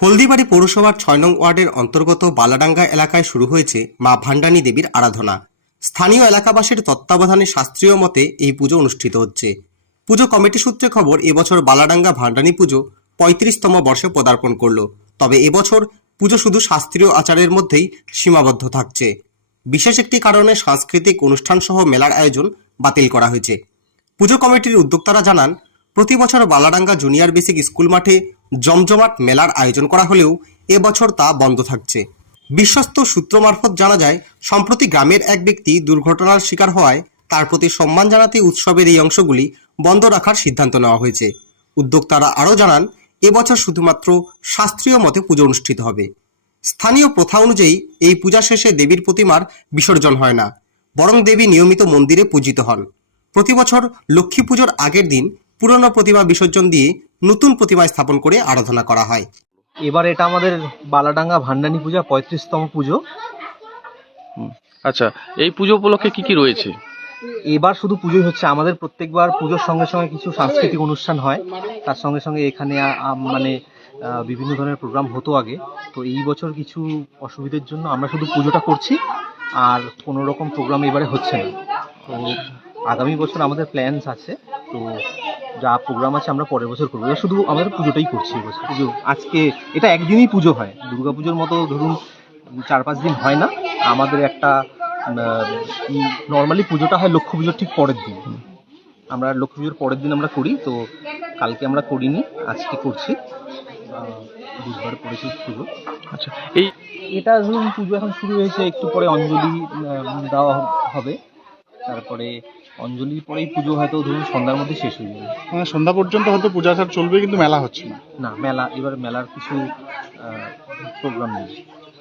হলদিবাড়ি পৌরসভার ছয় নং ওয়ার্ডের অন্তর্গত বালাডাঙ্গা এলাকায় শুরু হয়েছে মা ভান্ডানী দেবীর আরাধনা। স্থানীয় এলাকাবাসীর তত্ত্বাবধানে শাস্ত্রীয় মতে এই পুজো অনুষ্ঠিত হচ্ছে। পুজো কমিটি সূত্রে খবর, এবছর বালাডাঙ্গা ভান্ডানী পুজো পঁয়ত্রিশতম বর্ষে পদার্পণ করল। তবে এবছর পুজো শুধু শাস্ত্রীয় আচারের মধ্যেই সীমাবদ্ধ থাকছে। বিশেষ একটি কারণে সাংস্কৃতিক অনুষ্ঠান সহ মেলার আয়োজন বাতিল করা হয়েছে। পুজো কমিটির উদ্যোক্তারা জানান, প্রতি বছর বালাডাঙ্গা জুনিয়র বেসিক স্কুল মাঠে জমজমাট মেলার আয়োজন করা হলেও এবছর তা বন্ধ থাকছে। বিশ্বস্ত সূত্র মারফত জানা যায়, সম্প্রতি গ্রামের এক ব্যক্তি দুর্ঘটনার শিকার হওয়ায় তার প্রতি সম্মান জানাতে উৎসবের এই অংশগুলি বন্ধ রাখার সিদ্ধান্ত নেওয়া হয়েছে। উদ্যোক্তারা আরও জানান এবছর শুধুমাত্র শাস্ত্রীয় মতে পুজো অনুষ্ঠিত হবে। স্থানীয় প্রথা অনুযায়ী এই পূজা শেষে দেবীর প্রতিমার বিসর্জন হয় না, বরং দেবী নিয়মিত মন্দিরে পূজিত হন। প্রতি বছর লক্ষ্মী পুজোর আগের দিন পুরনো প্রতিমা বিসর্জন দিয়ে নতুন প্রতিমা স্থাপন করে আরাধনা করা হয়। এবার এটা আমাদের বালাডাঙ্গা ভান্ডানি পূজা পঁয়ত্রিশতম পুজো। আচ্ছা এই পুজো উপলক্ষে কি কি রয়েছে? এবার শুধু পুজোই হচ্ছে আমাদের প্রত্যেকবার পুজোর সঙ্গে সঙ্গে কিছু সাংস্কৃতিক অনুষ্ঠান হয়। তার সঙ্গে সঙ্গে এখানে মানে বিভিন্ন ধরনের প্রোগ্রাম হতো আগে। তো এই বছর কিছু অসুবিধার জন্য আমরা শুধু পুজোটা করছি আর কোনো রকম প্রোগ্রাম এবারে হচ্ছে না। তো আগামী বছর আমাদের প্ল্যানস আছে। তো যা প্রোগ্রাম আছে আমরা পরের বছর করব। শুধু আমাদের পুজোটাই করছি এবছর পুজো আজকে এটা একদিনই পুজো হয়। দুর্গা পুজোর মতো ধরুন চার পাঁচ দিন হয় না। আমাদের একটা নর্মালি পুজোটা হয় লক্ষ্মী পুজোর ঠিক পরের দিন। আমরা লক্ষ্মী পুজোর পরের দিন আমরা করি তো কালকে আমরা করিনি আজকে করছি। বুধবার পড়েছি পুজো। আচ্ছা এই এটা ধরুন পুজো এখন শুরু হয়েছে একটু পরে অঞ্জলি দেওয়া হবে। তারপরে অঞ্জলির পরেই পুজো হয়তো ধরুন সন্ধ্যার মধ্যে শেষ হয়ে যাবে। মানে সন্ধ্যা পর্যন্ত হয়তো পূজা চলবে কিন্তু মেলা হচ্ছে না। না মেলা এবার মেলার কিছু প্রোগ্রাম নেই।